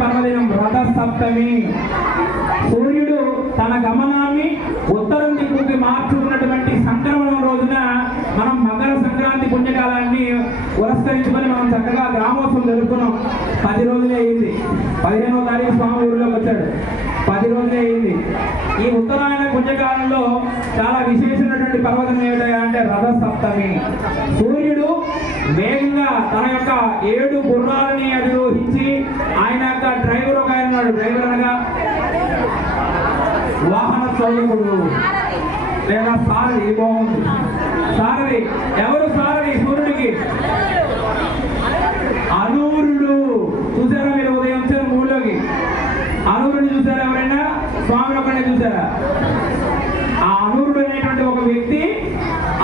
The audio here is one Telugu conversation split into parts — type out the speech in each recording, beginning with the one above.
పర్వదినం రథసప్తమి. సూర్యుడు తన గమనాన్ని ఉత్తరం దిక్కుకి మార్చుకున్నటువంటి సంక్రమణం రోజున మనం మకర సంక్రాంతి పుణ్యకాలాన్ని పురస్కరించుకొని మనం చక్కగా గ్రామోత్సవం జరుపుకున్నాం. 10 రోజులే అయింది. 15వ తారీఖు స్వామి ఊరిలోకి వచ్చాడు. 10 రోజులే అయింది. ఈ ఉత్తరాయణ పుణ్యకాలంలో చాలా విశేషమైనటువంటి పర్వదినం ఏమిటంటే రథసప్తమి. సూర్యుడు వేగంగా తన యొక్క 7 గుర్రాలని అధిరోహించి ఆయన యొక్క డ్రైవర్ ఒక ఆయన ఉన్నాడు. డ్రైవర్ అనగా వాహన చౌదకుడు లేదా సారథి. బాగుంది. సారథి ఎవరు? సారథి సూర్యుడికి అనూరుడు. చూసారా మీరు? ఉదయం వచ్చారు ఊళ్ళోకి. అనూరుడిని చూసారా ఎవరైనా? స్వామి ఒకరిని చూసారా? ఆ అనూరుడు అనేటువంటి ఒక వ్యక్తి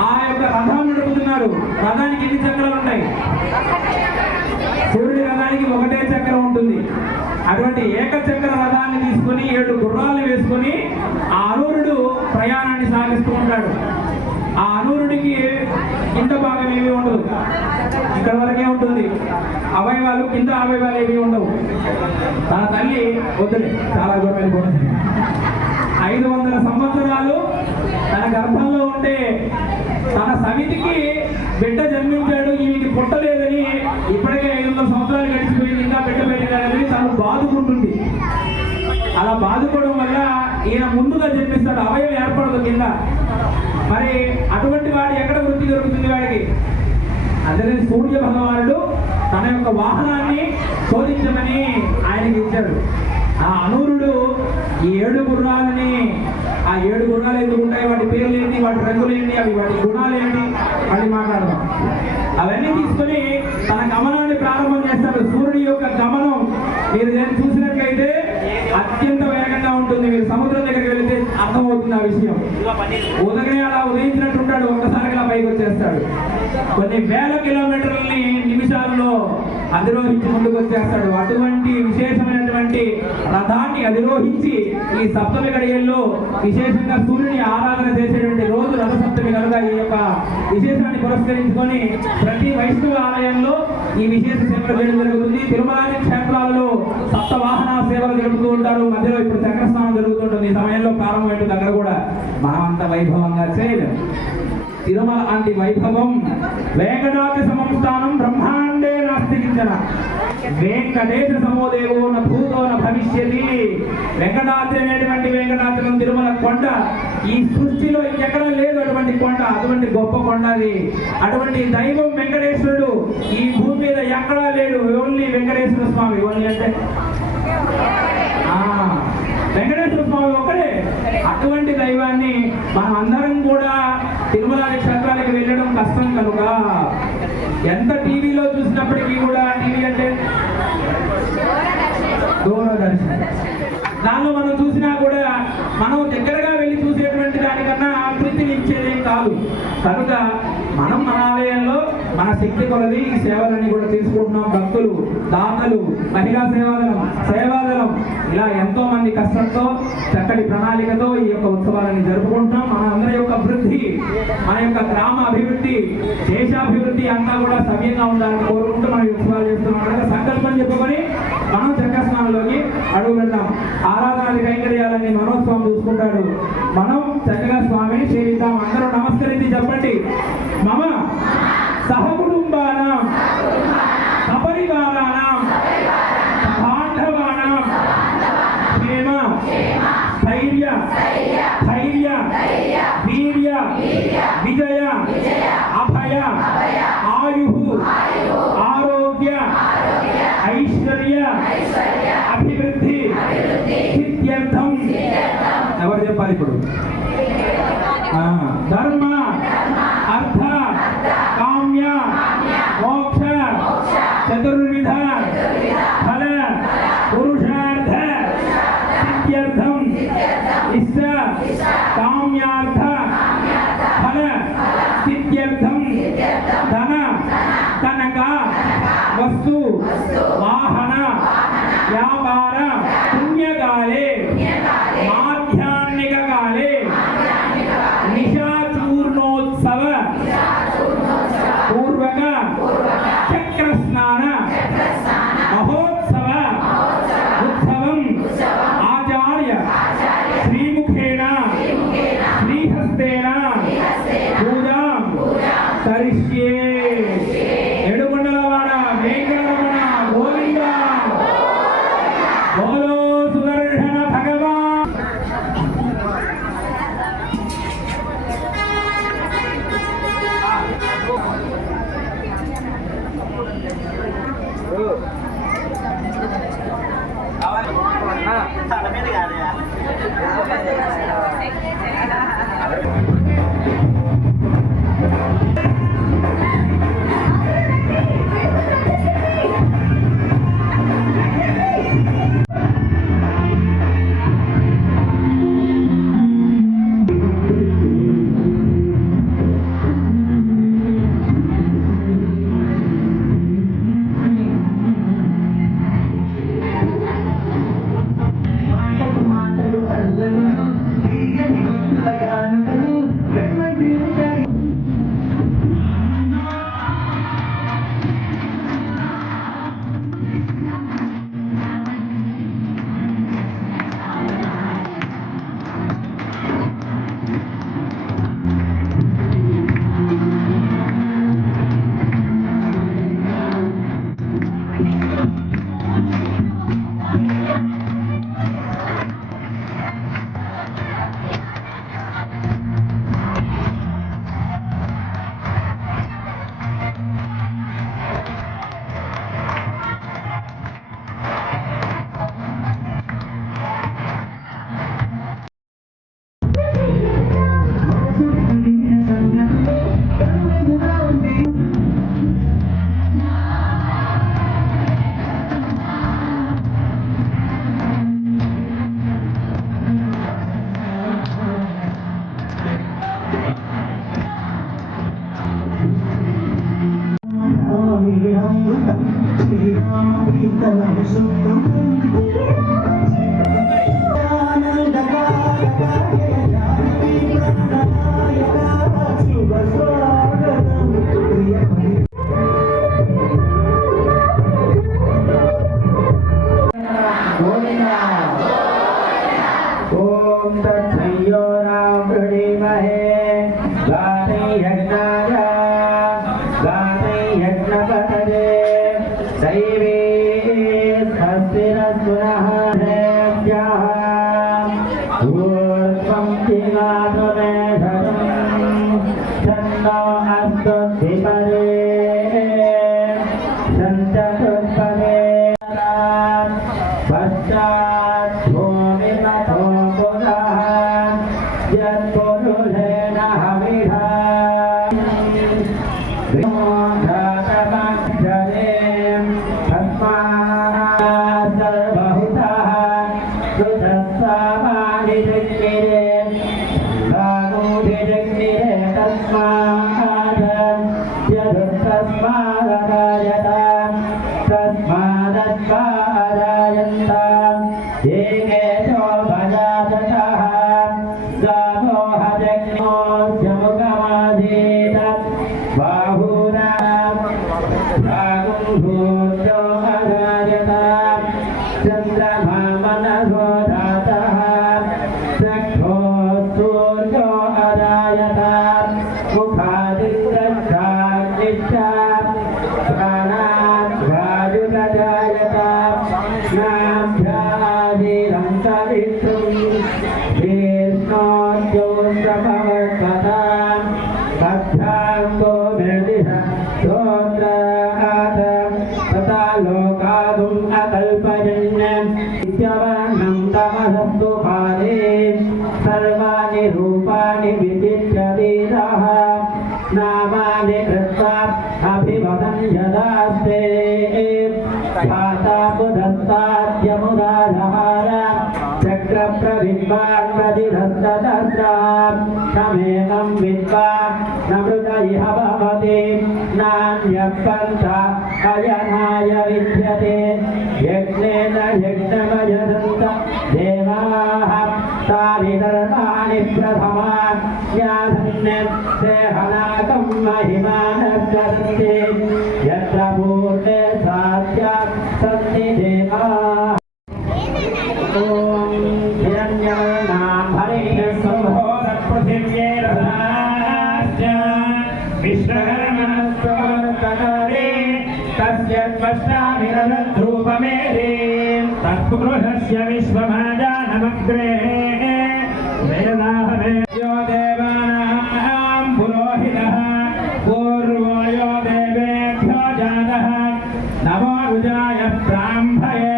ఆ యొక్క రథాన్ని నడుపుతున్నారు. రథానికి ఎన్ని చక్రాలు ఉంటాయి? సూర్యుడి రథానికి ఒకటే చక్రం ఉంటుంది. అటువంటి ఏకచక్ర రథాన్ని తీసుకుని 7 గుర్రాలు వేసుకుని ఆ అనూరుడు ప్రయాణాన్ని సాగిస్తూ ఉంటాడు. ఆ అనూరుడికి కింద భాగం ఏమీ ఉండదు, ఇక్కడ వరకే ఉంటుంది. అవయవాలు కింద అవయవాలు ఏమీ ఉండవు. తన తల్లి వద్దులే, చాలా దూరం 500 సంవత్సరాలు తన గర్భంలో ఉంటే తన సమితికి బిడ్డ జన్మించాడు, ఈమెకి పుట్టలేదని ఇప్పటికే 500 సంవత్సరాలు గడిచిపోయింది, ఇంకా బిడ్డ పెట్టినాడని తను బాదుకుంటుంది. అలా బాదుకోవడం వల్ల ఈయన ముందుగా జన్మిస్తాడు, అవయవం ఏర్పడదు కింద. మరి అటువంటి వాడు ఎక్కడ వృత్తి దొరుకుతుంది వాడికి? అందుకని సూర్య భగవానుడు తన యొక్క వాహనాన్ని శోధించమని ఆయనకి ఇచ్చాడు. ఆ అనూరుడు ఈ 7 గుర్రాలని, ఆ 7 గుర్రాలు ఎందుకు ఉంటాయి, వాటి పేర్లు ఏంటి, వాటి రంగులు ఏంటి, అవి వాటి గుణాలు ఏంటి అని మాట్లాడదాం. అవన్నీ తీసుకొని తన గమనాన్ని ప్రారంభం చేస్తాడు. సూర్యుడి యొక్క గమనం మీరు చూసినట్లయితే అత్యంత వేగంగా ఉంటుంది. మీరు సముద్రం దగ్గరికి వెళితే అర్థమవుతుంది ఆ విషయం. ఉదయం అలా ఉదయించినట్టు ఉంటాడు, ఒక్కసారిగా పైకి వచ్చేస్తాడు. కొన్ని వేల కిలోమీటర్లని నిమిషాల్లో అధిరోహించి ముందుకు వచ్చేస్తాడు. అటువంటి విశేషమైనటువంటి రథాన్ని అధిరోహించి ఈ సప్తమి గడియల్లో విశేషంగా సూర్యుని ఆరాధన చేసేటువంటి రోజు రథసప్తమి కనుక ఈ యొక్క విశేషాన్ని పురస్కరించుకొని ప్రతి వైష్ణవ ఆలయంలో ఈ విశేష సేవలు చేయడం జరుగుతుంది. తిరుమల క్షేత్రాలలో సప్త వాహన సేవలు జరుపుతూ ఉంటారు. మధ్యలో ఇప్పుడు చక్రస్నానం జరుగుతుంటుంది. ఈ సమయంలో ప్రారంభమైన దగ్గర కూడా మనమంత వైభవంగా చేయలేము. తిరుమల అంటి వైభవం వేంకటాద్రి సమం స్థానం బ్రహ్మాండే నాస్తి కించన వెంకటేశ సమోదేవో న భూతో న భవిష్యతి. వెంకటాద్రి అనేటువంటి వెంకటాచలం తిరుమల కొండ ఈ సృష్టిలో ఎక్కడా లేదు అటువంటి కొండ. అటువంటి గొప్ప కొండ అది. అటువంటి దైవం వెంకటేశ్వరుడు ఈ భూమి మీద ఎక్కడా లేడు. ఓన్లీ వెంకటేశ్వర స్వామి. ఓన్లీ అంటే వెంకటేశ్వర స్వామి ఒక్కడే. అటువంటి దైవాన్ని మనం అందరం కూడా తిరుమల క్షేత్రానికి వెళ్ళడం కష్టం కనుక ఎంత టీవీలో చూసినప్పటికీ కూడా, టీవీ అంటే దూరదర్శన్, దానిలో మనం చూసినా కూడా మనం దగ్గరగా వెళ్ళి చూసేటువంటి దానికన్నా ప్రీతినిచ్చేదేం కాదు. కనుక మనం మన ఆలయంలో మన శక్తి కొలది ఈ సేవలన్నీ కూడా తీసుకుంటున్నాం. భక్తులు, దాతలు, మహిళా సేవాదళం ఇలా ఎంతో మంది కష్టంతో చక్కటి ప్రణాళికతో ఈ యొక్క ఉత్సవాలని జరుపుకుంటున్నాం. మన అందరి యొక్క అభివృద్ధి, మన యొక్క గ్రామ అభివృద్ధి, దేశాభివృద్ధి అంతా కూడా సవ్యంగా ఉండాలని కోరుకుంటూ మనం ఉత్సవాలు చేస్తున్నాం. సంకల్పం చెప్పుకొని మనం చక్రస్నానంలోకి అడుగు పెడతాం. ఆరాధన కైంకర్యాలని మనోస్వామి చూసుకుంటాడు. మనం చక్కగా స్వామిని సేవిద్దాం. అందరూ నమస్కరించి చెప్పండి. మమ సహకుటుంబానాం సపరివారాణాం బాంధవానాం క్షేమ స్థైర్య వీర్య విజయ అభయ ఆయు ఆరోగ్య ఐశ్వర్య అభివృద్ధి సిద్ధ్యర్థం. ఎవరు చెప్పాలి ఇప్పుడు? ధర్మ అర్థ కామ్య మోక్ష చతుర్విధ ఫల పురుషార్థ సిద్ధ్యర్థం ఇష్ట కామ్యార్థ ఫల సిద్ధ్యర్థం ధన కనక వస్తు వాహన వ్యాపార పుణ్యకాలే మాధ్యాహ్నిక కాలే నిశాచూర్ణోత్సవ పూర్వక చక్రస్నాన మహోత్సవ ఉత్సవం ఆచార్య శ్రీముఖేన శ్రీహస్తేన పూజా కరిష్యే. ఏడుకొండలవాడ వెంకటరమణ గోవింద బోలో సుదర్శన భగవాన్. ओम तत्संयो राम प्रणीमहे गाते यज्ञाय गाते यज्ञपतये दैवे स्वस्तिरस्वनः देव्याः ऊर्ध्वं दिवातमेधरम् छन्दो अस्तु द्विपदे सञ्चतुष्पदे पश्चात् भूमिपथो पुनः यत्पुरुषेण हविषा घातमक्षरे तस्मात् सर्वहुतः कृतस्वामानि जग्निरे भागोऽपि जग्निरे तस्मात् यदुत्तस्मादकार्यता तस्मादत्वारायन्ताम् एकेशो भजाततः गावो हजग्नोऽस्यमुखमाधीत बाहूनां भागं भूर्जो अरायताम् चन्द्रमा मनसो धातः चक्षो सूर्यो अरायताम् मुखादिन्द्रश्चाग्निश्चा प्राणात् वायुरजायताम् नाभ्यादिरन्तरिक्षम् विष्णोद्योऽन्तभवत्पदाम् तथान्तो निर्दिश स्तोत्रात् तथा लोकागुम् अकल्पयन् नित्यवर्णं तमसस्तु काले सर्वाणि रूपाणि विचित्य वीरः नामानि कृत्वा अभिवदन् यदास्ते भाता बुधस्ताद्यमुदाधार चक्रप्रविद्वान् प्रतिधस्ततस्राम् तमेकं विद्वान् न मृत इह भवति नान्यः पन्था अयनाय विद्यते यज्ञेन यज्ञमयजन्त देवाः तानि धर्माणि प्रथमान् याधन्यन्ते हनाकं महिमानर्चन्ते यत्र पूर्णे साध्यात् सन्ति देवाः ॐ हिरण्यवर्णां हरिः सम्भोधपृथिव्ये रथाश्च विश्वकर्मणस्त्वकरे तस्य त्वष्टाभिरधरूपमेधे तत्पुरुषस्य विश्वमाजानमग्रे वेदाहवे यो देवानां पुरोहितः पूर्वो यो देवेभ्यो जातः नमो रुजाय ब्राह्मये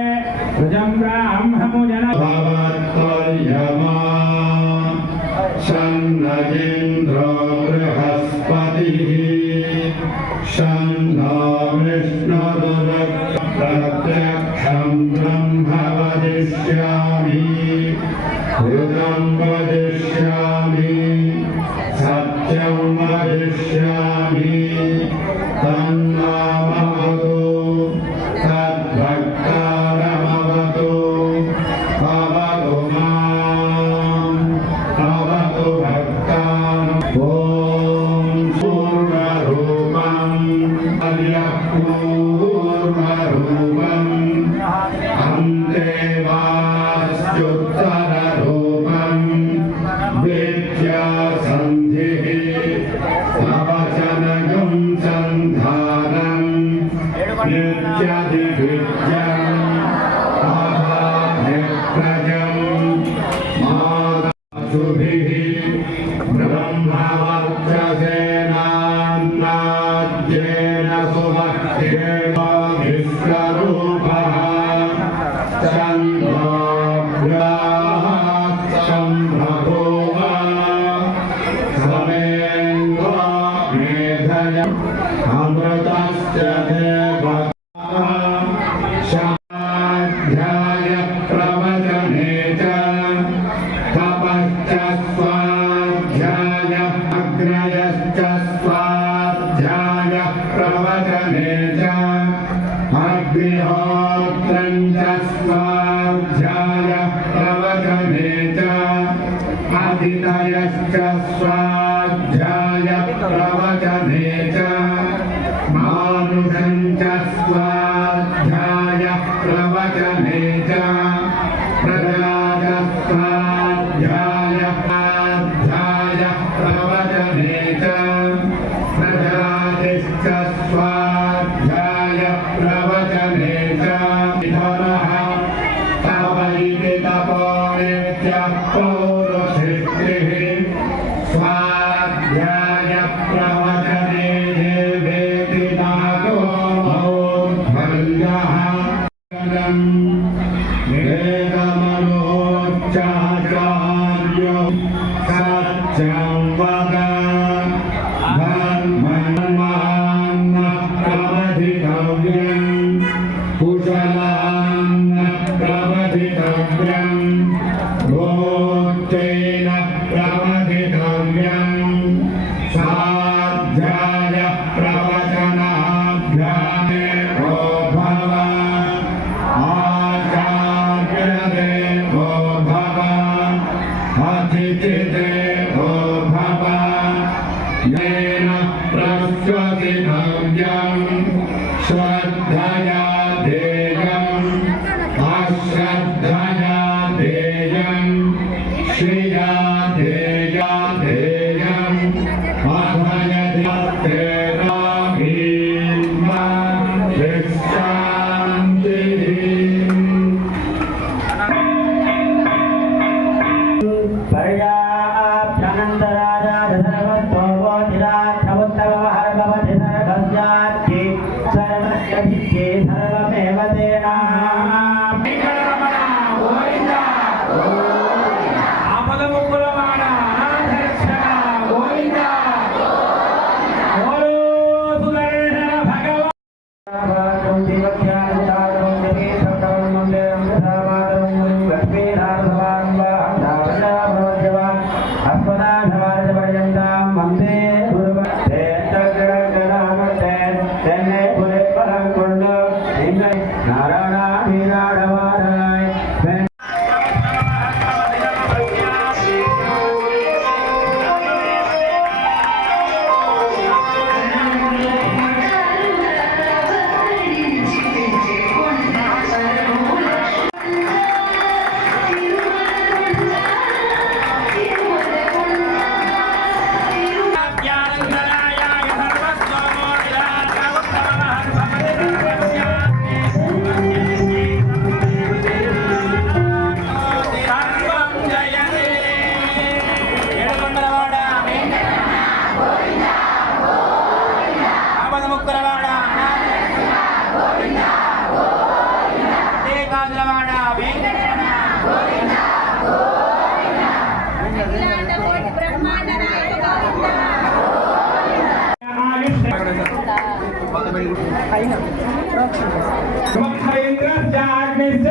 रुजं ब्राह्ममुजन भवत्पर्यमा शन्नगेन्द्रो बृहस्पतिः शन्नो विष्णुरुप्रत्यक्षं ब्रह्म वदिष्यामि हृदं वदिष्यामि सत्यं वदिष्यामि तन्नामवतु तद्भक्तारमवतु अवतु माम् अवतु भक्तान् ॐ पूर्वरूपम् पूर्वरूपम् अन्ते वास्युत्तररूपम् विद्यासन्धिः अवचनगं सन्धानम् नित्यधिविद्यम् अभाभिप्रजम् मातुभिः ब्रह्मवर्चसेनान्नाद्येन सुभक्तिरेव विश्वरूपः चन्द्रोऽभ्याः सम्भूव समेन्द्रो मेधय अमृतस्य देवः स्वाध्याय प्रवचने च तपश्च स्वाध्याय अग्रयश्च स्वाध्याय प्रवचने च अग्निहोत्र अतिथयश्च स्वाध्याय प्रवचने च मानुषं च स्वाध्याय प्रवचने च प्रजाज स्वाध्याय प्रवचने च प्रजातिश्च स्वाध्याय प्रवचने च धनः पौरुषिष्टिः स्वाध्याय प्रवचने वेदिनातो मौद्गल्यः वेदमनोच्चाचार्यो सत्यं वद धर्ममान्न प्रवधितव्यं कुशलान्न प्रवधितव्यं भोक्तेन प्रवधितव्यं स्वाध्याय प्रवचनाभ्यामे भव आचार्यदेवो भव अतिथिदेवो भव येन प्रस्वसितव्यं श्रद्धया ध्येयम् अश्रद्धया ध्येयम् श्रिया ध्येया ध्येयम् अभयतेना भीमा विश्रान्तिः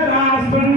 Raspun